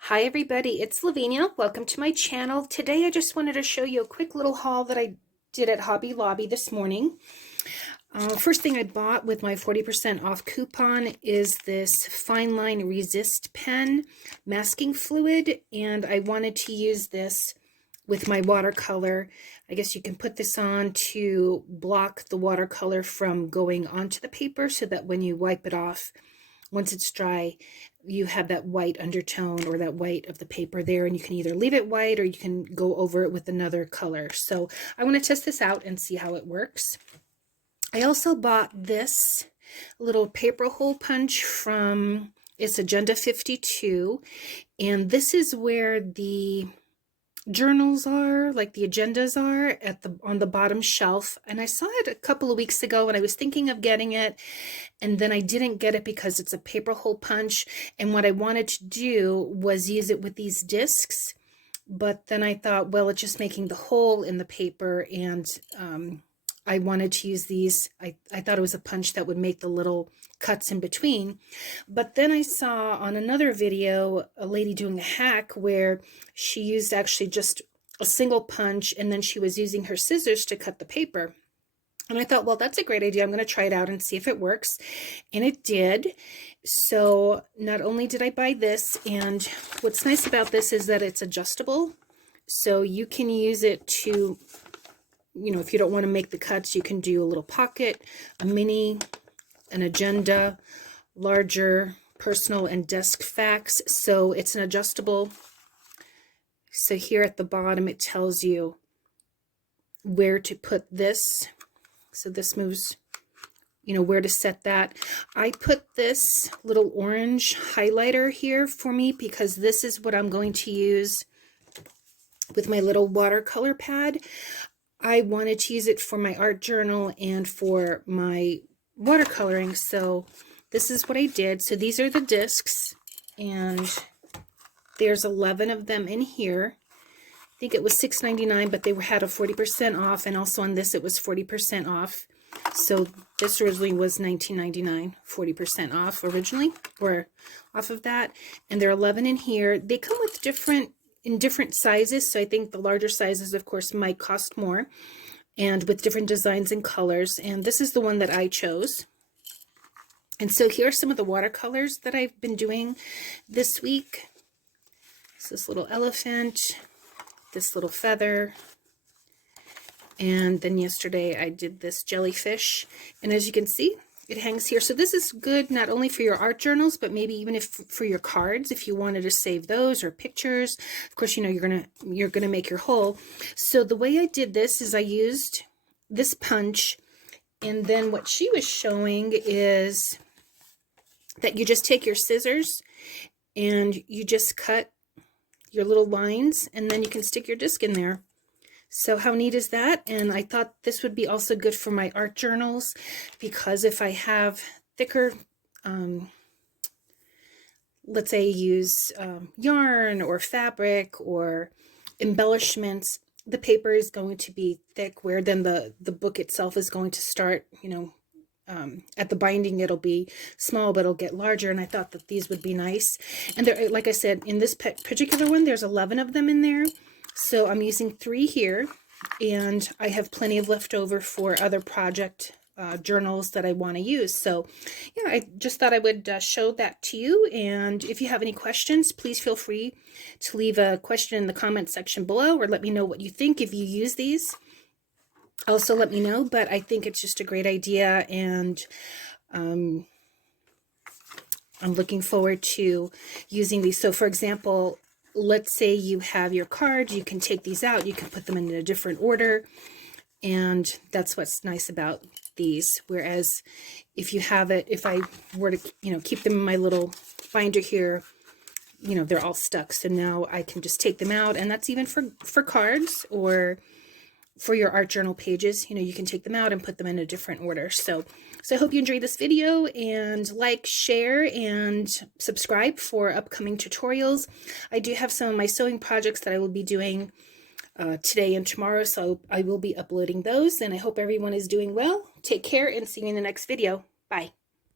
Hi everybody, it's Lavinia. Welcome to my channel. Today I just wanted to show you a quick little haul that I did at Hobby Lobby this morning. First thing I bought with my 40% off coupon is this Fine Line Resist pen masking fluid, and I wanted to use this with my watercolor. I guess you can put this on to block the watercolor from going onto the paper so that when you wipe it off, once it's dry, you have that white undertone or that white of the paper there, and you can either leave it white or you can go over it with another color. So I want to test this out and see how it works. I also bought this little paper hole punch from, it's Agenda 52, and this is where the journals are, like the agendas are on the bottom shelf. And I saw it a couple of weeks ago and I was thinking of getting it, and then I didn't get it because it's a paper hole punch, and what I wanted to do was use it with these discs, but then I thought, well, it's just making the hole in the paper, and I wanted to use these. I thought it was a punch that would make the little cuts in between. But then I saw on another video a lady doing a hack where she used actually just a single punch, and then she was using her scissors to cut the paper. And I thought, well, that's a great idea. I'm going to try it out and see if it works. And it did. So not only did I buy this, and what's nice about this is that it's adjustable. So you can use it to, if you don't want to make the cuts, you can do a little pocket, a mini, an agenda, larger, personal, and desk facts. So it's an adjustable. So here at the bottom, it tells you where to put this. So this moves, where to set that. I put this little orange highlighter here for me because this is what I'm going to use with my little watercolor pad. I wanted to use it for my art journal and for my watercoloring, so this is what I did. So these are the discs, and there's 11 of them in here. I think it was $6.99, but they had a 40% off, and also on this it was 40% off. So this originally was $19.99, 40% off originally, or off of that. And there are 11 in here. They come with different sizes, so I think the larger sizes, of course, might cost more, and with different designs and colors. And this is the one that I chose. And so here are some of the watercolors that I've been doing this week. It's this little elephant, this little feather, and then yesterday I did this jellyfish. And as you can see, it hangs here. So this is good not only for your art journals, but maybe even for your cards, if you wanted to save those, or pictures. Of course, you're gonna make your hole. So the way I did this is I used this punch, and then what she was showing is that you just take your scissors and you just cut your little lines, and then you can stick your disc in there. So how neat is that? And I thought this would be also good for my art journals, because if I have thicker, let's say use yarn or fabric or embellishments, the paper is going to be thick, where then the book itself is going to start, at the binding it'll be small, but it'll get larger. And I thought that these would be nice. And there, like I said, in this particular one, there's 11 of them in there. So I'm using 3 here, and I have plenty of leftover for other project journals that I want to use. So yeah, I just thought I would show that to you. And if you have any questions, please feel free to leave a question in the comment section below, or let me know what you think if you use these. Also let me know, but I think it's just a great idea, and I'm looking forward to using these. So for example, let's say you have your cards, you can take these out, you can put them in a different order, and that's what's nice about these. Whereas if you have it, if I were to, keep them in my little binder here, they're all stuck. So now I can just take them out, and that's even for cards or for your art journal pages. You can take them out and put them in a different order. So I hope you enjoyed this video, and like, share, and subscribe for upcoming tutorials. I do have some of my sewing projects that I will be doing today and tomorrow, so I will be uploading those, and I hope everyone is doing well. Take care, and see you in the next video. Bye.